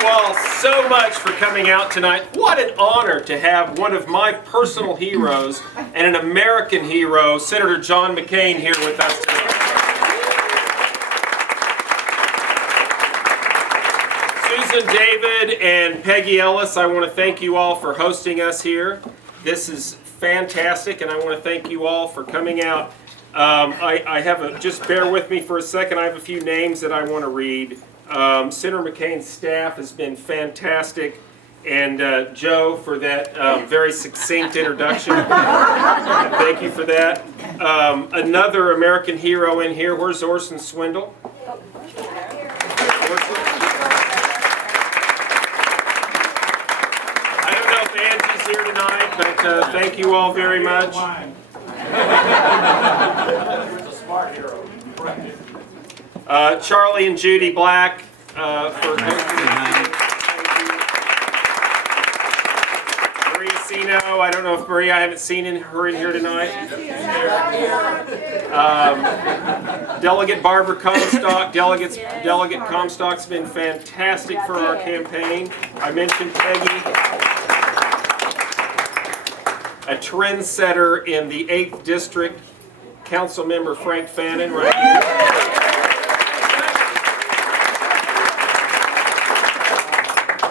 you all so much for coming out tonight. What an honor to have one of my personal heroes and an American hero, Senator John McCain, here with us tonight. Susan, David, and Peggy Ellis, I want to thank you all for hosting us here. This is fantastic, and I want to thank you all for coming out. Just bear with me for a second. I have a few names that I want to read. Senator McCain's staff has been fantastic, and Joe for that very succinct introduction. Thank you for that. Another American hero in here. Where's Orson Swindle? I don't know if Angie's here tonight, but thank you all very much. Charlie and Judy Black for Marie Sino. I don't know if Marie, I haven't seen her in here tonight. Delegate Barbara Comstock. Delegate Comstock's been fantastic for our campaign. I mentioned Peggy. A trendsetter in the 8th District, Council Member Frank Fannin, right here.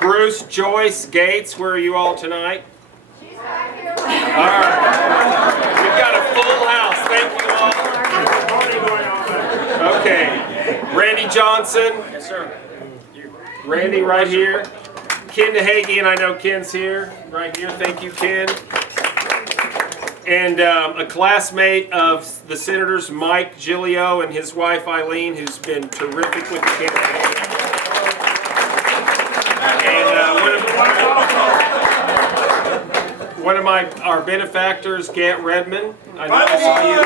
Bruce, Joyce, Gates, where are you all tonight? She's back here. All right. We've got a full house. Thank you all. Okay. Randy Johnson. Yes, sir. Randy right here. Ken DeHage, and I know Ken's here. Right here. Thank you, Ken. And a classmate of the senators, Mike Giglio, and his wife Eileen, who's been terrific with the campaign. And one of our benefactors, Gant Redmond. I know I saw you.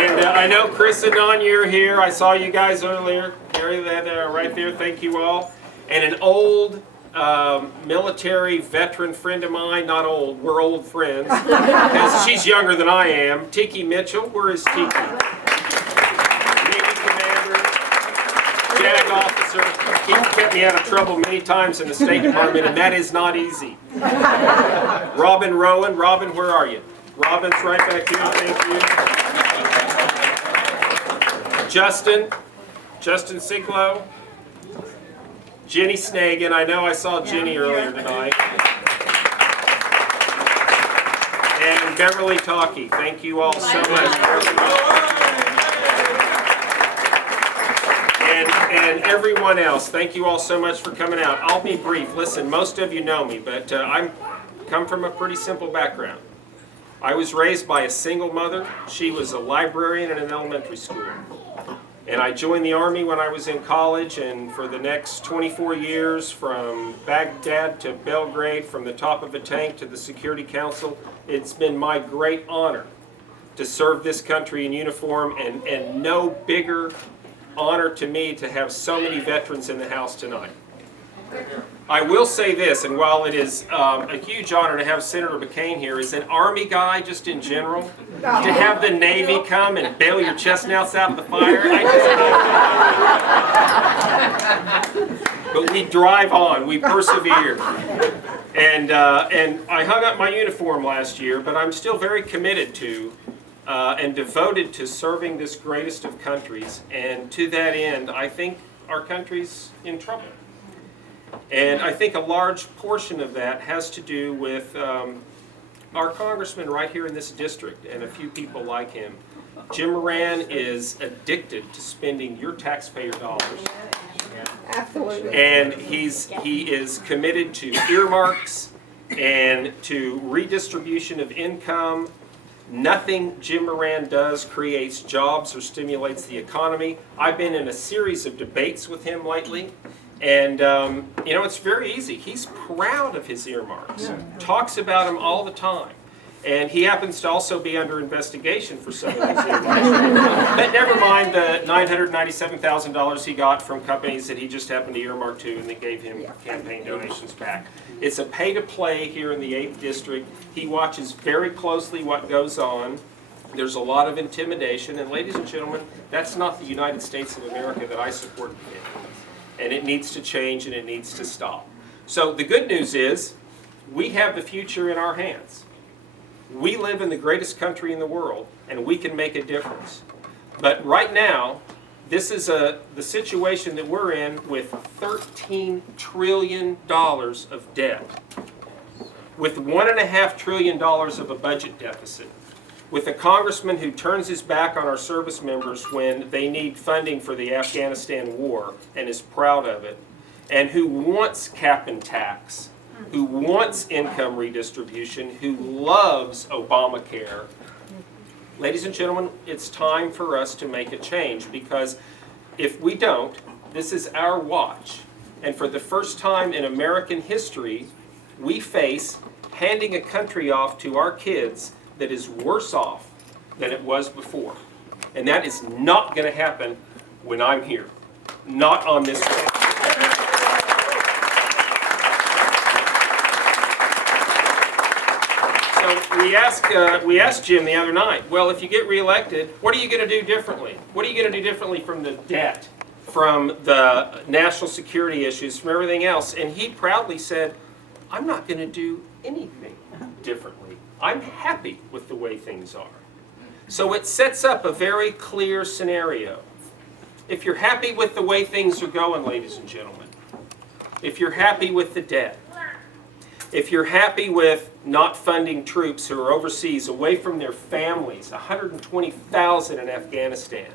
And I know Chris and Don, you're here. I saw you guys earlier. Gary, that right there. Thank you all. And an old military veteran friend of mine, not old, we're old friends, because she's younger than I am, Tiki Mitchell. Where is Tiki? Navy Commander, JAG officer. He kept me out of trouble many times in the State Department, and that is not easy. Robin Rowan. Robin, where are you? Robin's right back here, thank you. Justin Siglo. Jenny Snagan. I know I saw Jenny earlier tonight. And Beverly Talkie. Thank you all so much. And everyone else, thank you all so much for coming out. I'll be brief. Listen, most of you know me, but I come from a pretty simple background. I was raised by a single mother. She was a librarian in an elementary school. And I joined the Army when I was in college, and for the next 24 years, from Baghdad to Belgrade, from the top of a tank to the Security Council, it's been my great honor to serve this country in uniform, and no bigger honor to me to have so many veterans in the house tonight. I will say this, and while it is a huge honor to have Senator McCain here, as an Army guy just in general, to have the Navy come and bail your chestnuts out of the fire, but we drive on, we persevere. And I hung up my uniform last year, but I'm still very committed to and devoted to serving this greatest of countries. And to that end, I think our country's in trouble. And I think a large portion of that has to do with our congressman right here in this district and a few people like him. Jim Moran is addicted to spending your taxpayer dollars. Absolutely. And he is committed to earmarks and to redistribution of income. Nothing Jim Moran does creates jobs or stimulates the economy. I've been in a series of debates with him lately. And, you know, it's very easy. He's proud of his earmarks, talks about them all the time. And he happens to also be under investigation for some of these earmarks. But never mind the $997,000 he got from companies that he just happened to earmark to and they gave him campaign donations back. It's a pay-to-play here in the 8th District. He watches very closely what goes on. There's a lot of intimidation, and ladies and gentlemen, that's not the United States of America that I support in. And it needs to change, and it needs to stop. So the good news is, we have the future in our hands. We live in the greatest country in the world, and we can make a difference. But right now, this is the situation that we're in with $13 trillion of debt, with $1.5 trillion of a budget deficit, with a congressman who turns his back on our service members when they need funding for the Afghanistan war and is proud of it, and who wants cap and tax, who wants income redistribution, who loves Obamacare. Ladies and gentlemen, it's time for us to make a change, because if we don't, this is our watch. And for the first time in American history, we face handing a country off to our kids that is worse off than it was before. And that is not going to happen when I'm here. Not on this day. So we asked Jim the other night, well, if you get reelected, what are you going to do differently? What are you going to do differently from the debt, from the national security issues, from everything else? And he proudly said, I'm not going to do anything differently. I'm happy with the way things are. So it sets up a very clear scenario. If you're happy with the way things are going, ladies and gentlemen, if you're happy with the debt, if you're happy with not funding troops who are overseas, away from their families, 120,000 in Afghanistan,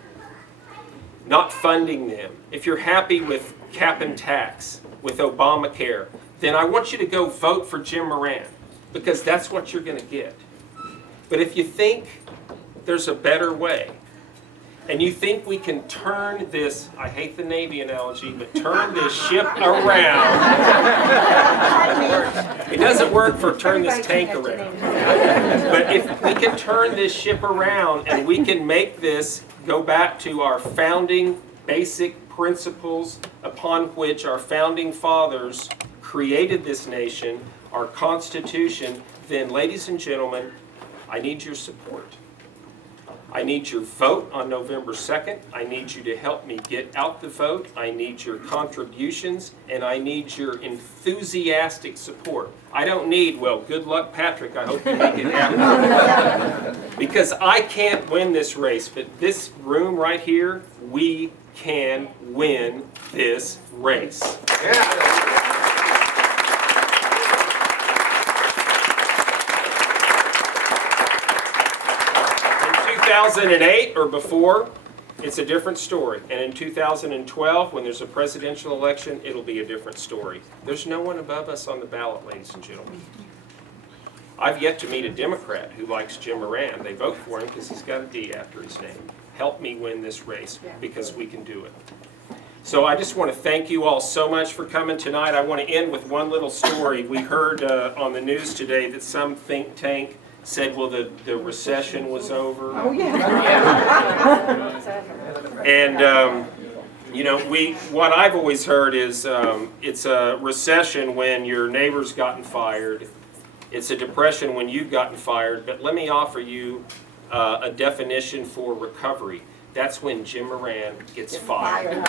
not funding them, if you're happy with cap and tax, with Obamacare, then I want you to go vote for Jim Moran, because that's what you're going to get. But if you think there's a better way, and you think we can turn this, I hate the Navy analogy, but turn this ship around. It doesn't work for turn this tank around. But if we can turn this ship around and we can make this go back to our founding basic principles upon which our founding fathers created this nation, our Constitution, then, ladies and gentlemen, I need your support. I need your vote on November 2nd. I need you to help me get out the vote. I need your contributions, and I need your enthusiastic support. I don't need, well, good luck, Patrick. I hope you make it happen. Because I can't win this race, but this room right here, we can win this race. Yeah. In 2008 or before, it's a different story. And in 2012, when there's a presidential election, it'll be a different story. There's no one above us on the ballot, ladies and gentlemen. I've yet to meet a Democrat who likes Jim Moran. They vote for him because he's got a D after his name. Help me win this race, because we can do it. So I just want to thank you all so much for coming tonight. I want to end with one little story. We heard on the news today that some think tank said, well, the recession was over. Oh, yeah. And, you know, what I've always heard is it's a recession when your neighbor's gotten fired. It's a depression when you've gotten fired. But let me offer you a definition for recovery. That's when Jim Moran gets fired.